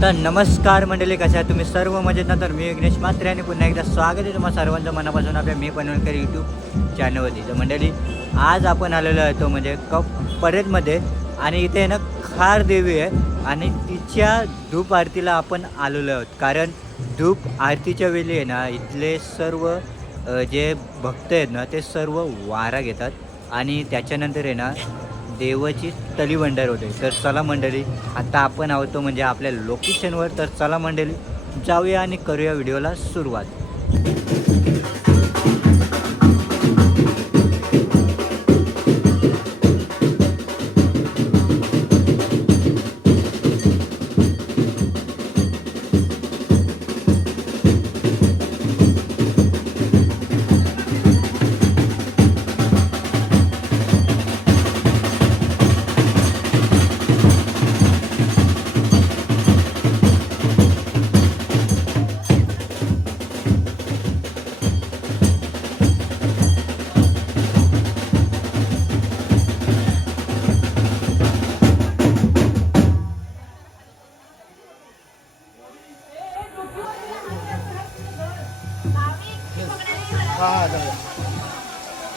तर नमस्कार मंडळी, कशा तुम्ही सर्व मजेत ना? तर मी विघ्नेश म्हात्रे आणि पुन्हा एकदा स्वागत आहे तुम्हाला सर्वांचं मनापासून आपल्या मी पनवेलकर यूट्यूब चॅनलवरती. तर मंडळी, आज आपण आलेलो आहे तो म्हणजे परेडमध्ये आणि इथे ना खार देवी आहे आणि तिच्या धूप आरतीला आपण आलेलो आहोत. कारण धूप आरतीच्या वेळी आहे ना इथले सर्व जे भक्त आहेत ना ते सर्व वारा घेतात आणि त्याच्यानंतर आहे ना देवाची तलीवंडार होते. तर चला मंडळी, आता आपण आहोत म्हणजे आपल्या लोकेशनवर. तर चला मंडळी, जाऊया आणि करूया व्हिडिओला सुरुवात.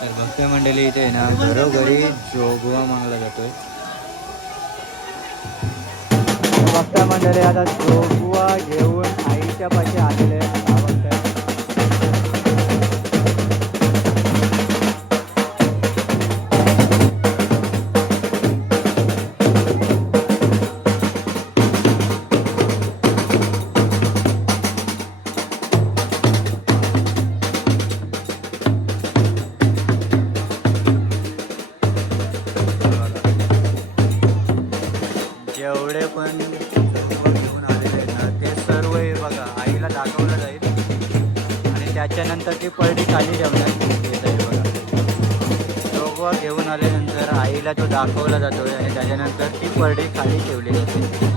तर भक्त मंडळी इथे ना घरोघरी जोगवा मागला जातोय. भक्त मंडळी आता जोगवा घेऊन आईच्या पाशी आलेले जेवढे पण घेऊन आलेले आहेत ना ते सर्व हे बघा आईला दाखवलं जाईल आणि त्याच्यानंतर ती पलटी खाली ठेवण्यात येत आहे. बघा, जोगवा घेऊन आल्यानंतर आईला तो दाखवला जातोय आणि त्याच्यानंतर ती पलटी खाली ठेवली जाते.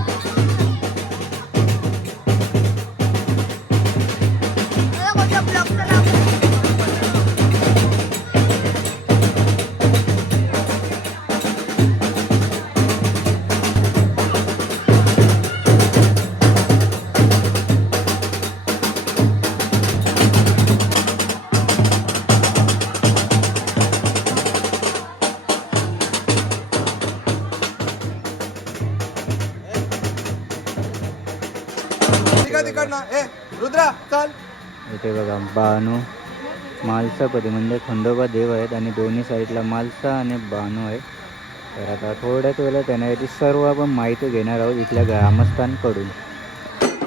इथे बघा बानू मालसापती म्हणजे खंडोबा देव आहेत आणि दोन्ही साईडला मालसा आणि बानू आहे. तर आता थोड्याच वेळात त्यांना याची सर्व आपण माहिती घेणार आहोत इथल्या ग्रामस्थांकडून.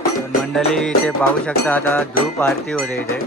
तर मंडळी इथे पाहू शकता आता धूप आरती होते इथे.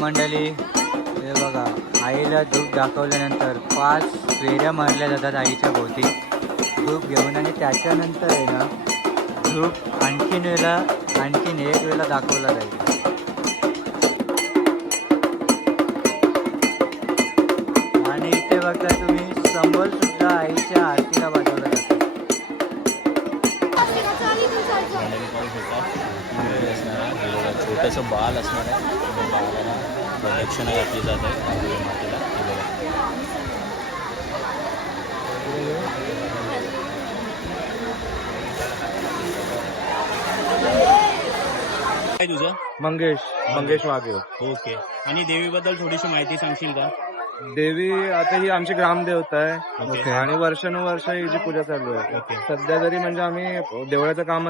मंडळी हे बघा, आईला धूप दाखवल्यानंतर 5 फेऱ्या मारल्या जातात आईच्या भोवती धूप घेऊन आणि त्याच्यानंतर आहे ना धूप आणखीन एक वेळेला दाखवला जाईल. आणि इथे बघता तुम्ही संबल सुद्धा आईच्या आरतीला वाजवला जातो. छोटंसं बाल असणार आहे, बाळाला प्रदक्षिणा घातली जाते मातेला. काय तुझं? मंगेश वाघे. ओके. आणि देवीबद्दल थोडीशी माहिती सांगशील का? देवी आता ही आमची ग्रामदेवता ओके. आहे आणि वर्षानुवर्ष हिची पूजा चालू आहे. ओके. सध्या जरी म्हणजे आम्ही देवळाचं काम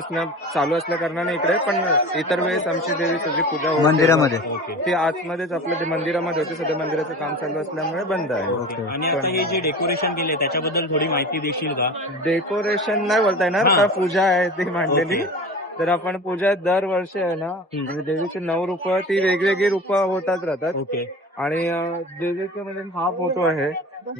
चालू असल्या कारणाने इकडे, पण इतर वेळेस आमची देवी सगळी पूजा होते. मंदिरामध्ये. ओके. ती आतमध्येच आपल्या मंदिरामध्ये होते. सध्या मंदिराचं काम चालू असल्यामुळे बंद आहे. ओके. आणि आता हे जे डेकोरेशन केलंय त्याच्याबद्दल थोडी माहिती देशील का? डेकोरेशन नाही बोलता येणार, हा. का पूजा आहे ती मांडलेली. ओके. तर आपण पूजा दरवर्षी आहे ना, म्हणजे देवीची 9 रूपं, ती वेगवेगळी रूपं होतात राहतात. ओके. आणि देवीचं म्हणजे हा फोटो आहे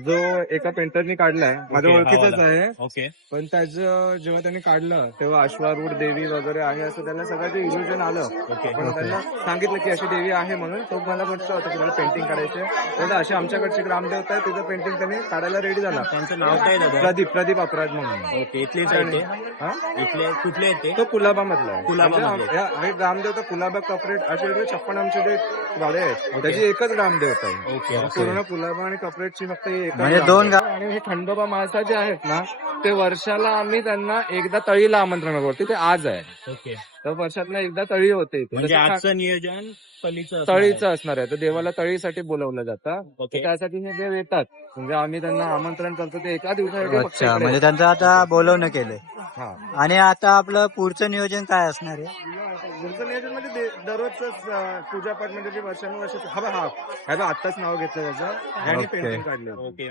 जो एका पेंटरनी काढलाय, माझ्या ओके, ओळखीचाच हा आहे. ओके. पण त्याचं जेव्हा त्यांनी काढलं तेव्हा अश्वारूढ देवी वगैरे आहे असं त्यांना सगळं ते इल्युजन आलं. ओके. पण त्यांना सांगितलं की अशी देवी आहे म्हणून, तो मला म्हटलं होतं की मला पेंटिंग काढायचे. तर अशी आमच्याकडची ग्रामदेवता आहे, तिचं पेंटिंग त्यांनी काढायला रेडी झाला. त्यांचं नाव काय दादा? प्रदीप अपराध म्हणून. ओके. इथलेच आहे ते? हा? इथले कुठले आहेत ते? तो कुलाबा मधला आहे. कुलाबामधला म्हणजे आम्ही ग्रामदेवता कुलाबा कपरेट असे 56 आमचे जे वाडे आहेत त्याची एकच ग्रामदेवता आहे. ओके. पूर्ण कुलाबा आणि कपरेटची फक्त एकच म्हणजे दोन ग्रामदेवता. आणि हे खंडोबा मासा जे आहेत ना, ते वर्षाला आम्ही त्यांना एकदा तळीला आमंत्रण करतो. ते आज आहे. ओके. तर वर्षातनं एकदा तळी होते इथे. म्हणजे तसं आजचं नियोजन पलीचं असणार आहे. तळीचं असणार आहे. तर देवाला तळीसाठी बोलवलं जातं. ओके. तर त्यासाठी हे देव येतात. म्हणजे आम्ही त्यांना आमंत्रण करतो ते एका दिवसासाठी फक्त अच्छा, इकडे म्हणजे त्यांचं आता बोलवणं केलंय. येतात. हा. आणि आता आपलं पुढचं नियोजन काय असणार आहे? तुमचं नियोजन म्हणजे दररोजच पूजापाठ म्हणजे जे वर्षानुवर्ष हा आत्ताच नाव घेतलं त्याचं आणि ओके. पेंटिंग काढलं. ओके.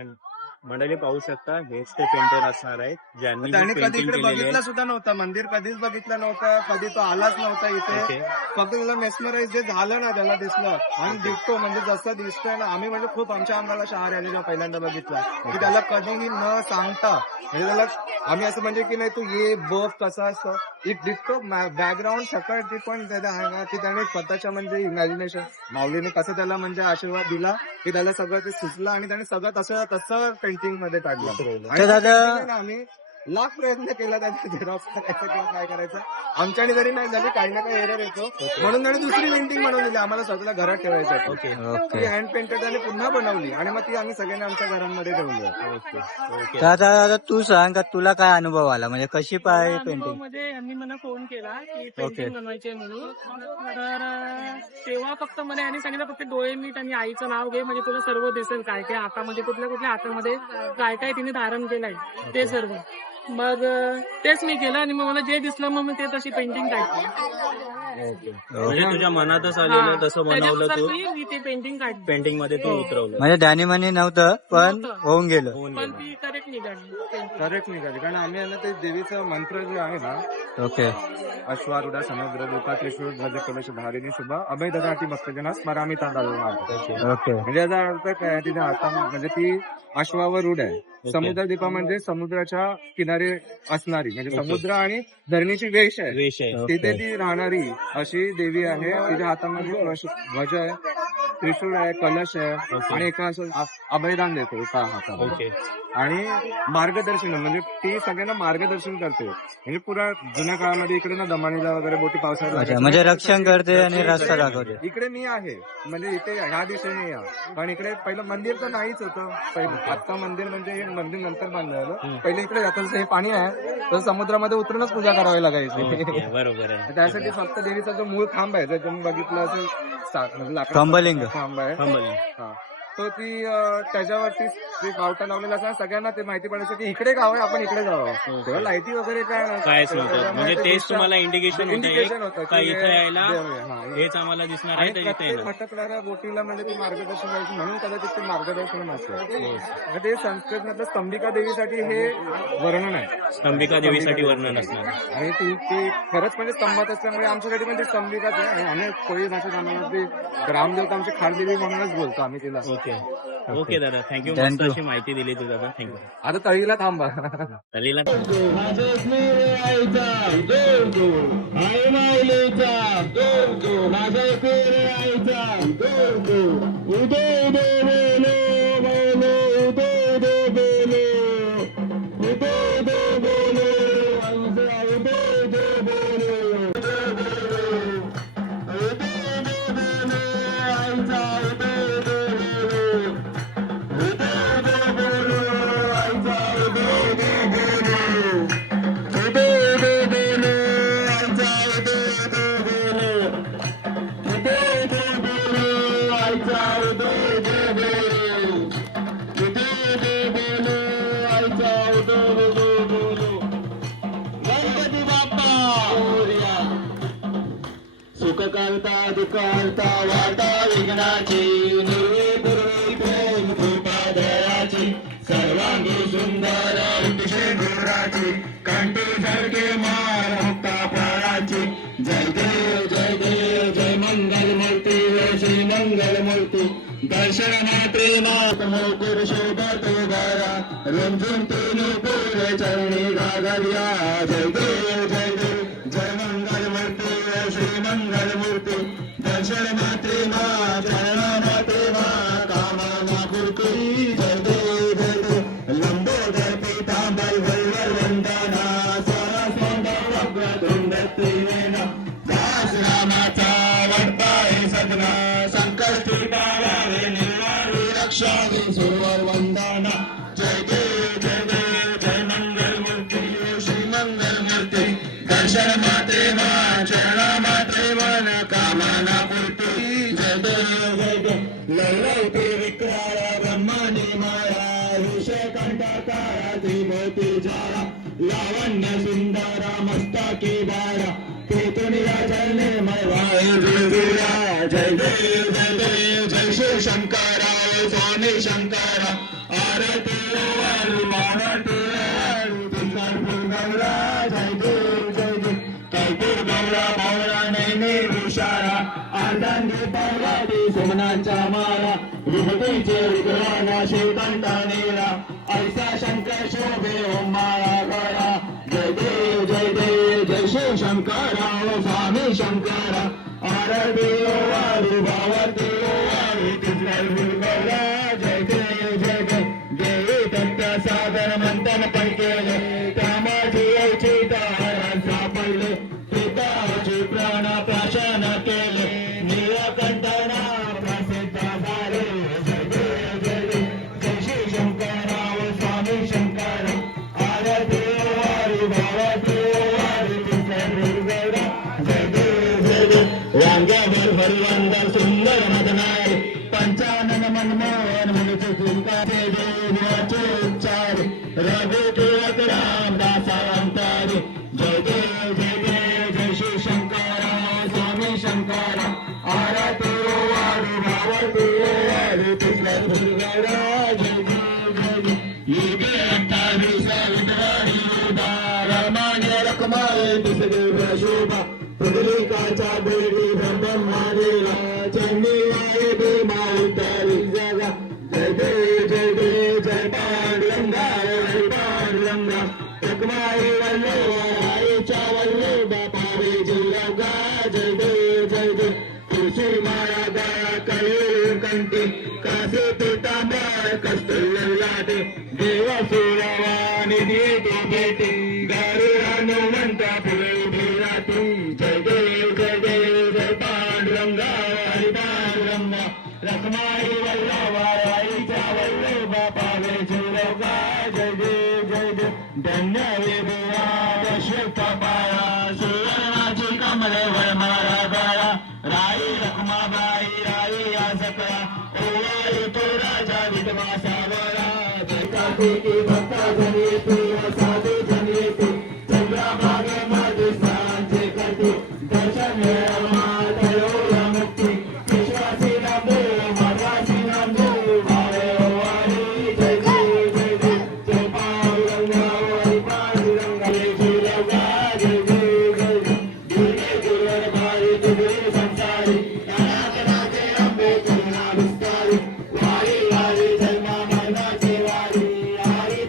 मंडळी पाहू शकता हेच ते पेंटर असणार आहेत ज्यांनी त्याने कधी पेंटिंग इकडे केलेली आहे. बघितलं सुद्धा नव्हतं. मंदिर कधीच बघितलं नव्हतं. कधी तो आलाच नव्हता इथे. ओके. फक्त त्याला मेस्मराईज जे झालं ना, त्याला दिसलं आणि दिसतो म्हणजे जसं दिसतोय ना, आम्ही म्हणजे खूप आमच्या अंगाला शहर आले जेव्हा पहिल्यांदा बघितला की त्याला कधीही न सांगता म्हणजे त्याला आम्ही असं म्हणजे की नाही तू ये बघ कसा असतो एक दिसतो बॅकग्राऊंड सकाळची, पण त्याच्या अंगात की त्याने स्वतःच्या म्हणजे इमॅजिनेशन माऊलीने कसं त्याला म्हणजे आशीर्वाद दिला की त्याला सगळं ते सुचलं आणि त्याने सगळं तसं पेंटिंग मध्ये काढलं. आणि तर दादा- ते painting आहे ना, आम्ही लाख प्रयत्न केला त्याचा झेरॉक्स करायचा किंवा काय करायचं, आमच्याने जरी नाही झाली काही ना काही एरर येतो म्हणून त्याने दुसरी पेंटिंग बनवलेली आम्हाला स्वतःला घरात ठेवायचं होतं. ओके. ओके. ती हँड पेंटेड त्याने पुन्हा बनवली आणि मग ती आम्ही सगळ्यांनी आमच्या घरांमध्ये ठेवली. ओके. ओके. तर आता तू सांग का तुला काय अनुभव आला, म्हणजे कशी पाय अनुभव पेंटिंग? मध्ये यांनी मला फोन केला की ओके. पेंटिंग बनवायची आहे म्हणून. तर तेव्हा फक्त मला यांनी सांगितलं फक्त डोळे मीट आणि आईचं नाव घे म्हणजे तुला सर्व दिसेल काय काय हातामध्ये कुठल्या कुठल्या हातामध्ये काय काय तिने धारण केलंय ते सर्व. मग तेच मी केलं आणि मग मला जे दिसलं मग मी ते तशी पेंटिंग काढली. ओके. म्हणजे तुझ्या मनातच आलेलं तसं बनवलं त्याच्यानुसार तू मी ते पेंटिंग काढली. पेंटिंग मध्ये तू उतरवलं. म्हणजे ध्यानी मनी नव्हतं पण नव्हतं. होऊन गेलं. होऊन पण गेलं. ती करेक्ट निघाली पेंटिंग. करेक्ट निघाली कारण आम्ही आहे ना ते देवीचं मंत्र जे आहे ना, ओके. अश्वारूढा समुद्र दुका त्रिशूळ ध्वज कलश धारिणी शुभ अभय ददाती भक्तजना स्मरामी तांदळा. ओके. म्हणजे याचा अर्थ काय आहे, तिच्या हाता म्हणजे ती अश्वावर रूढ आहे. समुद्र दीपा म्हणजे समुद्राच्या किनारी असणारी म्हणजे ओके. समुद्र आणि धरणीची वेश आहे. वेश आहे. तिथे ती राहणारी अशी देवी आहे. तिच्या हातामध्ये ध्वज आहे, त्रिशूळ आहे, कलश आहे ओके. आणि एका असं अभयदान देतो एका हातात. ओके. आणि मार्गदर्शन म्हणजे ती सगळ्यांना मार्गदर्शन करते. म्हणजे पुरा जुन्या काळामध्ये इकडे ना दमानीला वगैरे बोटी पावसाळ्यात अच्छा, लागायच्या. म्हणजे रक्षण करते आणि रस्ता दाखवते. इकडे मी आहे म्हणजे इथे ह्या दिशेने या, पण इकडे पहिलं मंदिर तर नाहीच होतं. पहिलं आता मंदिर म्हणजे हे मंदिर नंतर बांधलं झालं. पहिले इकडे जातं हे पाणी आहे तर समुद्रामध्ये उतरूनच पूजा करावी लागायची. ओके. बरोबर आहे. त्यासाठी फक्त देवीचा जो मूळ खांब आहे जर तुम्ही बघितलं असेल म्हणजे लाकडाचा खंबलिंग. खांब आहे थांबली. हा. तो ती त्याच्यावरती ते गावठा लावलेला असं सगळ्यांना ते माहिती पडायचं की इकडे गाव आहे आपण इकडे जावं. तेव्हा लाईटी वगैरे काय नव्हतं. कायच नव्हतं. त्याच्यामुळे म्हणजे ते तेच दिशा- तुम्हाला इंडिकेशन इंडिकेशन होतं का की इथं हे यायला देव आहे. हा. हेच आम्हाला दिसणार आणि आहे तर इथे प्रत्येक येणार. भटकणाऱ्या बोटीला म्हणजे ते मार्गदर्शन करायचं म्हणून कदाचित ते मार्गदर्शन असतं. हो. म्हणजे ते संस्कृतमधलं स्तंभिका देवीसाठी हे वर्णन आहे. स्तंभिका देवीसाठी वर्णन असणार. आणि ती खरंच म्हणजे स्तंभात असल्यामुळे आमच्यासाठी पण ती स्तंभिकाच आहे. आणि आम्ही कोळी भाषेत आम्हाला ग्रामदेवता आमची खारदेवी म्हणूनच बोलतो आम्ही तिला. ओके. ओके दादा, थँक्यू. Thank मस्त you. अशी माहिती दिली तू दादा. थँक्यू. आता तळीला थांबा. चालेल. करता दुखहर्ता वार्ता विघ्नाची निर्विपूर्वी प्रेम कृपा दयाची सर्वांगी सुंदर अतिशय गुराची कंठी सारखे मार मुक्ता प्राणाची जय देव जय मंगल मूर्ती श्री मंगल मूर्ती दर्शन मात्रे मात मोकुर शोभत गारा रंजून तीन पुरे चरणी घागरिया जय देव जय मंगल मूर्ती श्री मंगल मूर्ती दर्शन मात्रे मा चरणा मात्रे मा कामा मा कुरकुरी जय देव लंबोदर पीतांबर वल्लर वंदना सरस्वंद वक्रतुंड त्रिनेना दास रामाचा वडपाय सदना संकष्टी पावावे निर्वाणी रक्षावे सुरवर वंदना जय देव जय मंगल मूर्ती श्री मंगल मूर्ती दर्शन मात्रे मा चरणा मात्रे मन कामना पूर्ती जय देव लैलौती विक्राळ ब्रह्मानी माया ऋषे कंठाकारा त्रिमूर्ती जारा लावण्य सुंदरा मस्तकी बारा पेतुनिया चरणे मळवाळे जुळविला जय देव जय शिव शंकरा स्वामी शंकरा आरती वारी मानती तुंगारपूर गौरा जय देव कैपूर गौरा पौरा नैने भूषारा अर्धांगी पार्वती सोमनांचा माला विभूतीचे विग्रहाना शिवकंठानेला ऐसा शंकर शोभे ओम माळा गळा जय देव जय शिव शंकरा स्वामी शंकरा आरती वारी भावती वारी तुंगारपूर गौरा जय देव देवी दत्त सादर मंथन पण केले कामाची यायची दार सापडले पिताची प्राण प्राशन केले नीलकंठना प्रसिद्ध झाले जय देव जय श्री शंकरा स्वामी शंकरा आरती वारी भावती वारी तुंगारपूर गौरा जय देव वांग्यावर भरवंदर सुंदर मदनाय पंचानन मनमोहन मुनिचे तुमकाचे देवाचे उच्चार रघु टिळक रामदासा अंतारे जय देव जय श्री शंकरा स्वामी शंकरा आरती वारी भावती वारी तुंगारपूर गौरा जय देव युगे 28 विद्वानी रमाने रखमाये दिसगे शोभा पुंडलिकाचा बेडी ब्रह्मादेला चन्नी वाये भीमा उतारी जगा जय देव जय पांडुरंगा रखमाये वल्लभा आईच्या वल्लभा पावे जिल्लगा जय देव तुळशी माळा गाळा कळी कंठी कासे पितांबर कस्तुरी लाटे देव सुरवा निधी भेटे गारू हनुमंता फुले भिराती जय देव जय पांडुरंगा हरी पांडुरंगा रखमाई वल्लभा आईच्या वल्लभा पावे जिल्लगा जय देव धन्य वेदया दशरथ पाया सुवर्णाची कमले वळमारा गळा राई रखमाबाई राई आसकळा ओवाळी तो राजा विधवा सावरा जय भक्ता जनी तू साधू जनी तू चंद्रभागे माझे सांजे करते दर्शन मातळोला मुक्ती विश्वासी नामदे मार्गासी नामदे भावे ओवाळी जय जय पांडुरंगा हरी पांडुरंगा जय जिलगा जय दुर्गे गुरुवर भारी तुझे संसारी नानाचे अंबे तुझा विस्तारी वारी वारी जन्मा मरणाचे वारी हरी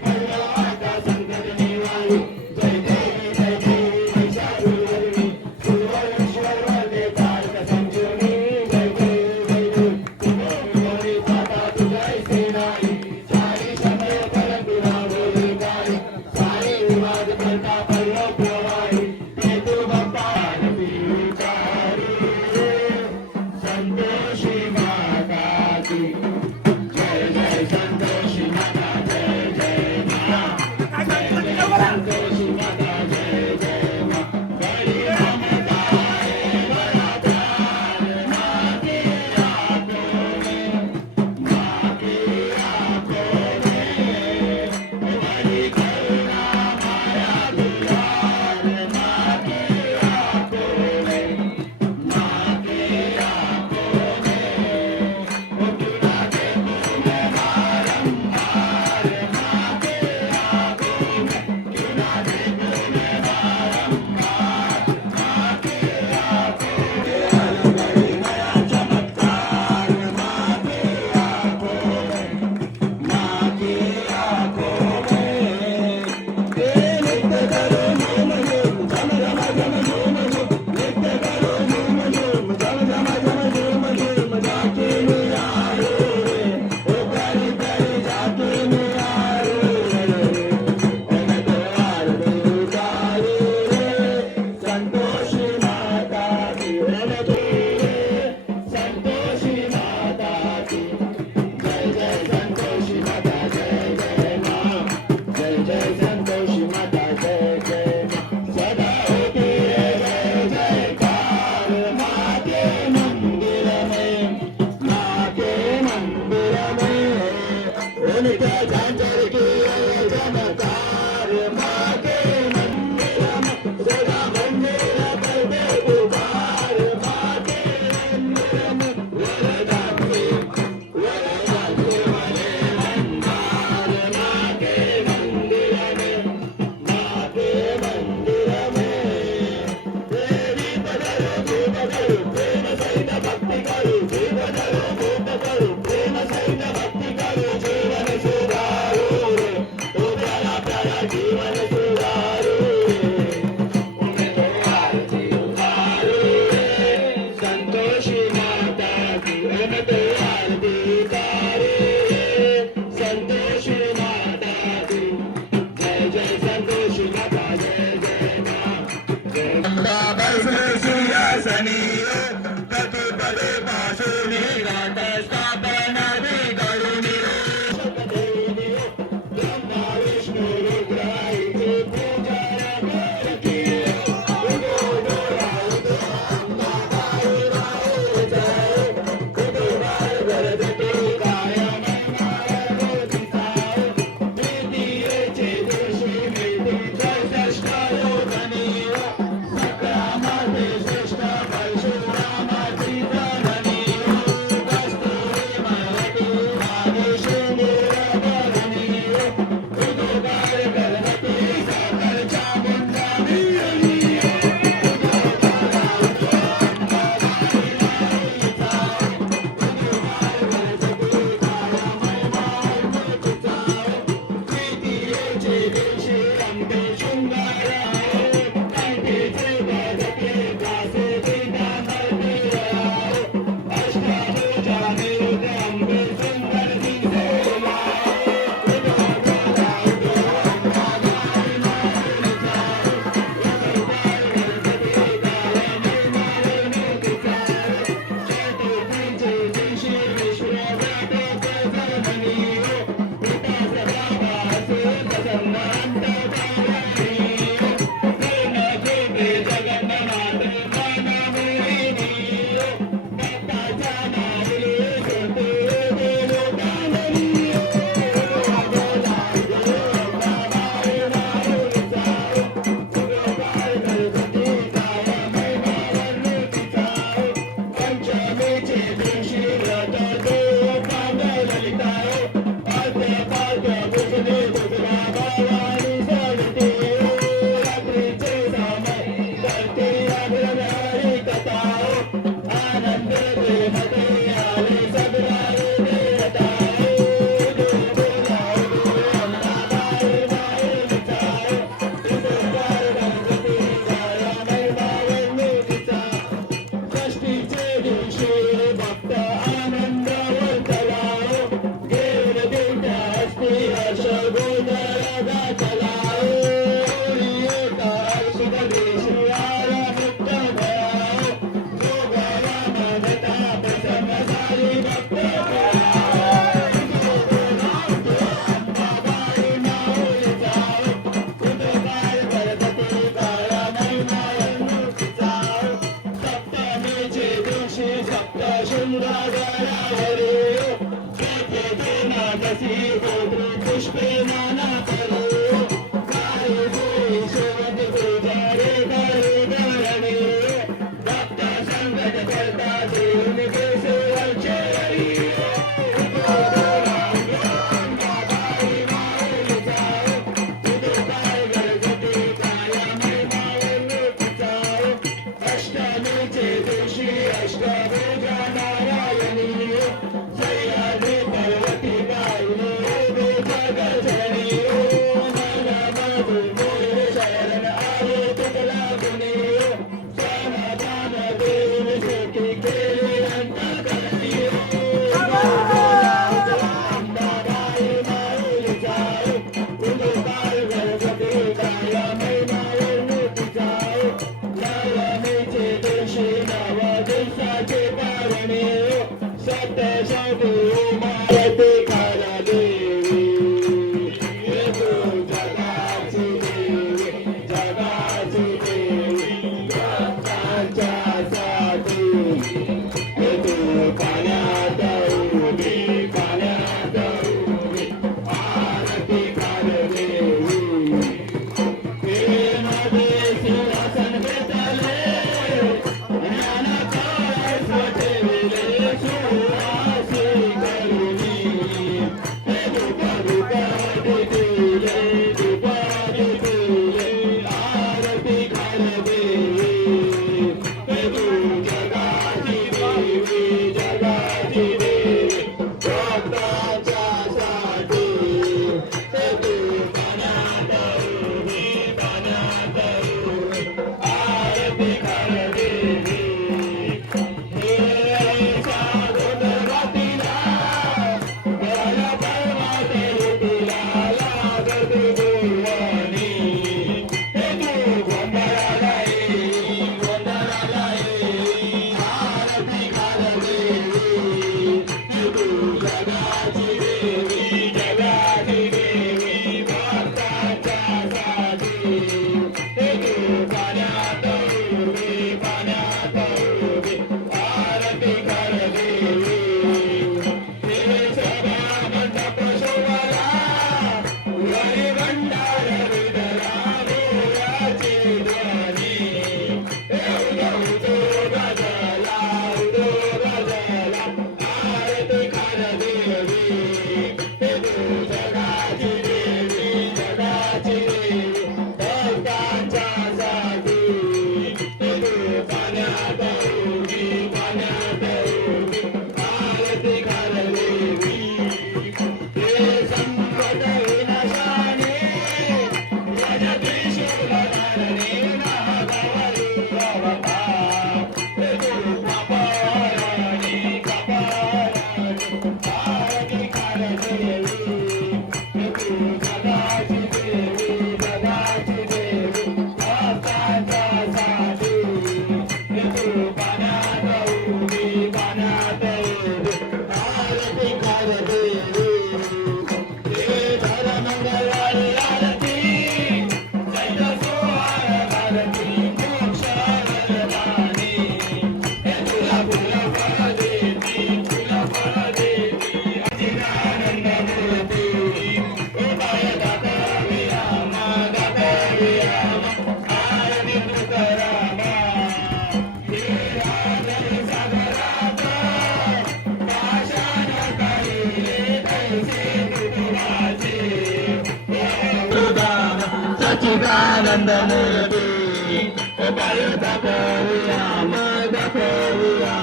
सच्चिदानंद मूर्ती उपाय दाखवूया मग दाखवूया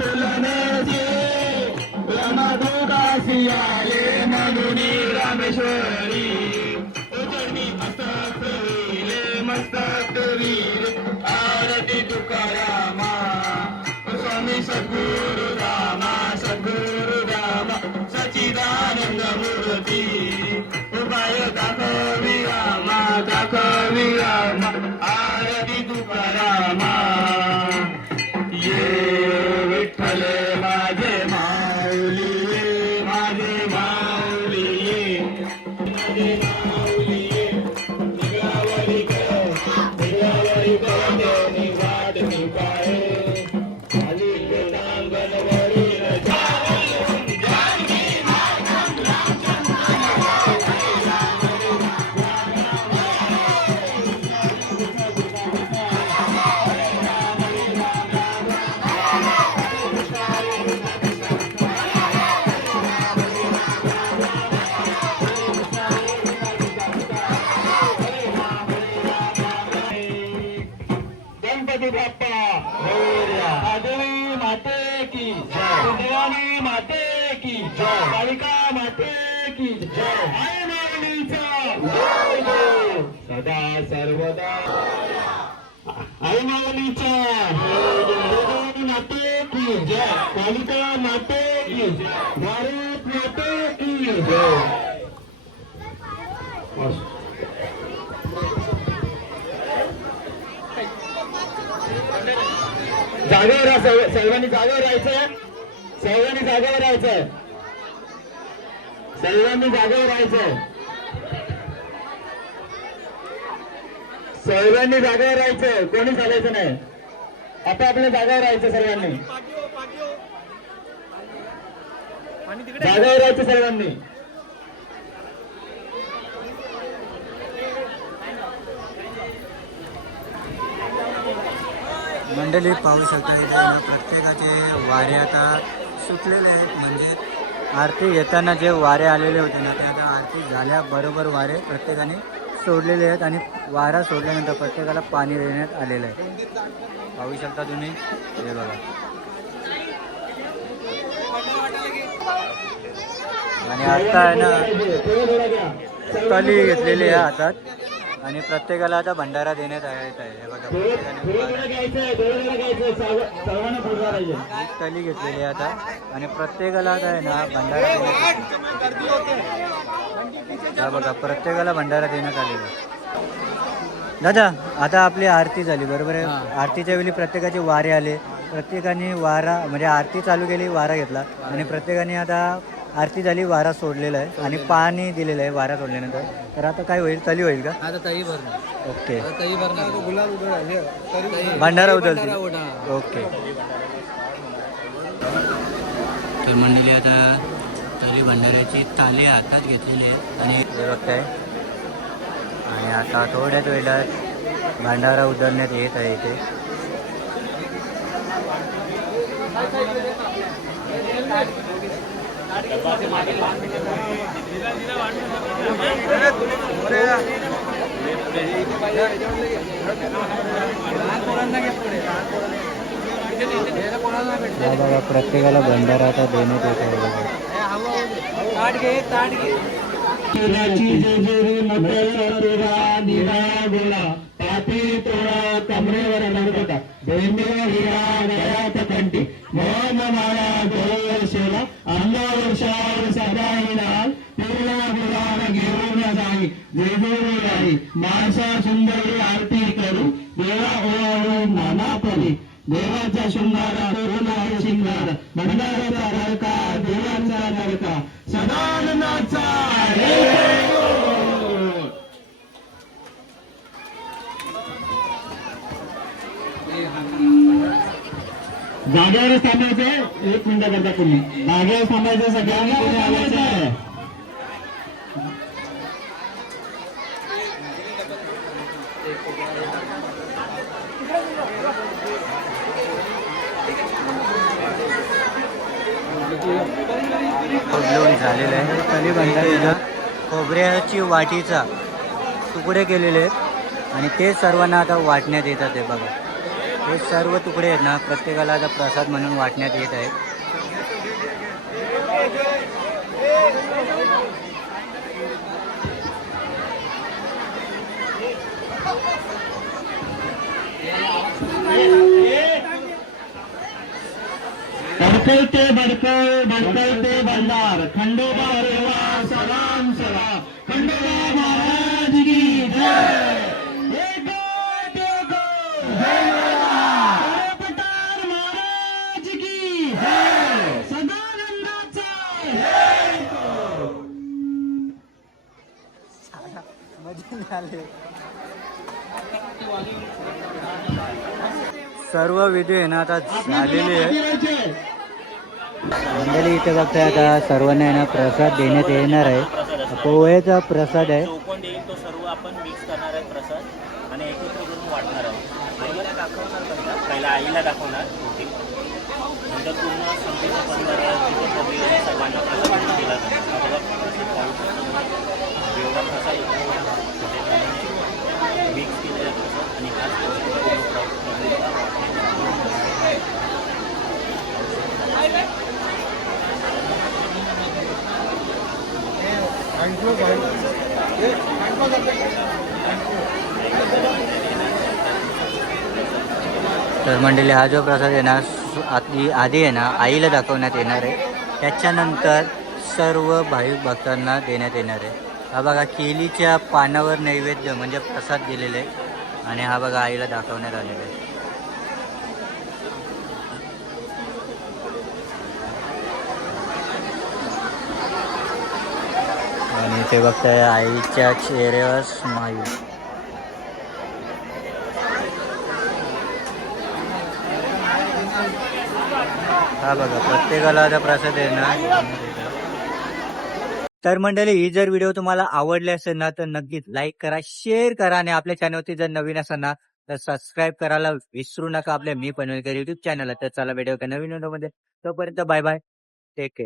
तुलनेची ब्रह्मदूतासी आले म्हणून रामेश्वरी उजळणी मस्तक वीर मस्तक वीर आरती तुकारामा स्वामी सद्गुरु रामा सद्गुरु रामा सच्चिदानंद मूर्ती उपाय दाखविया मा दाखविया मा आरती तुकारामा ये विठ्ठल माझे माऊली माझे माऊली माझे माऊली निघावरी करते वाट मी पाय आली अंगणवरी गणपती बाप्पा आदिवी माते की जय माते की जय कालिका माते की जय आई माऊलीचा सदा सर्वदा आई माऊलीचा माते की जय कालिका माते की भारत माते की जय जागेवर सर्वांनी जागेवर राहायचं सर्वांनी जागेवर राहायचं सर्वांनी जागेवर राहायचं सर्वांनी जागेवर राहायचं कोणी चालायचं नाही आपापल्या जागेवर राहायचं सर्वांनी जागेवर राहायचं सर्वांनी मंडळी पाहू शकता इथे ना प्रत्येकाचे वारे आता सुटलेले आहेत. म्हणजे आरती येताना जे वारे आलेले होते ना ते आता आरती झाल्याबरोबर वारे प्रत्येकाने सोडलेले आहेत आणि वारा सोडल्यानंतर प्रत्येकाला पाणी देण्यात आलेलं आहे. पाहू शकता तुम्ही हे बघा. आणि आता आहे ना कली घेतलेली आहे हातात आणि प्रत्येकाला आता भंडारा देण्यात येत आहे. हे बघा कली घेतलेली आहे आता आणि प्रत्येकाला आता आहे ना भंडारा देण्यात. हा बघा प्रत्येकाला भंडारा देण्यात आलेला आहे. दादा आता आपली आरती झाली बरोबर आहे. आरतीच्या वेळी प्रत्येकाचे वारे आले प्रत्येकाने वारा म्हणजे आरती चालू केली, वारा घेतला आणि प्रत्येकाने आता आरती झाली, वारा सोडलेला आहे आणि पाणी दिलेलं आहे वारा सोडल्यानंतर. तर आता काय होईल, तली होईल का? आता तई भरणार, ओके, आता तई भरणार. गुलाल उधळ हे तरी भंडारा उचलतील. उडणार. ओके. तर मंडळी आता तरी भंडाऱ्याची ताले हातात घेतलेली आहेत आणि हे बघताय. आणि आता थोड्याच वेळात भंडारा उधळण्यात येत आहे इथे. या बघा प्रत्येकाला भंडारा आता देण्यात येत आहे बघा. तुझ्याची जेजुरी मकर तुझा निरा गोला पापी तोडा कमरेवर नडकता बेंबीला हिरा गळ्यात कंठी मोहन माळा डोळ्यावर शेला अंगावर शाल सदा हिलाल पूर्ण गुलाल घेऊन जाई जेजुरी आई माणसा सुंदरी आरती करू देवा ओळावू नाना परी देवाचा शृंगार करून आहे शिंगार भंडाराचा रडका देवाचा नडका सदानंदाचा जागेवर थांबायचं. एक मिनिट करता तुम्ही जागेवर थांबायचं. सगळ्यांनी पुढे आलायचं आहे. खोबलवून झालेलं आहे. तली भंडारीला खोबऱ्याची वाटीचा तुकडे केलेले आहेत आणि ते सर्वांना आता वाटण्यात येतात. आहे बघा, हे सर्व तुकडे आहेत ना, प्रत्येकाला आता प्रसाद म्हणून वाटण्यात येत आहे. बडकळते बडकळते भंडार खंडोबा देवा सलाम सलाम खंडोबा महाराज की जय. एक पठार महाराज की जय. सदानंदाचा सर्व विधी आहे ना आता झालेली आहे. जय. मंडळी इथे बघताय आता सर्वांना आहे ना प्रसाद देण्यात येणार आहे. पोह्याचा प्रसाद आहे. जो कोण देईल तो सर्व आपण मिक्स करणार आहे प्रसाद आणि एकत्र करून वाटणार आहोत. आईला दाखवणार, पहिला आईला दाखवणार नंतर पूर्ण संपूर्ण परिवाराला तिथे सगळी सर्वांना प्रसाद दिला जातो. एवढा प्रसाद मिक्स केलेला प्रसाद आणि तर मंडळी हा जो प्रसाद आहे ना आधी आहे ना आईला दाखवण्यात येणार आहे. त्याच्यानंतर सर्व भाविक भक्तांना देण्यात येणार आहे. हा बघा केलीच्या पानावर नैवेद्य म्हणजे प्रसाद दिलेला आहे आणि हा बघा आईला दाखवण्यात आलेला आहे. आणि ते बघताय आईच्या चेहऱ्यावर स्माईल. हा बघा प्रत्येकाला आता प्रसाद आहे ना. तर मंडळी ही जर व्हिडिओ तुम्हाला आवडली असेल ना तर नक्कीच लाईक करा, शेअर करा आणि आपल्या चॅनलवरती जर नवीन असाल ना तर सबस्क्राईब करायला विसरू नका आपल्या मी पनवेलकर युट्यूब चॅनल. तर चला व्हिडिओ का नवीन व्हिडिओमध्ये, तोपर्यंत बाय बाय, टेक केअर.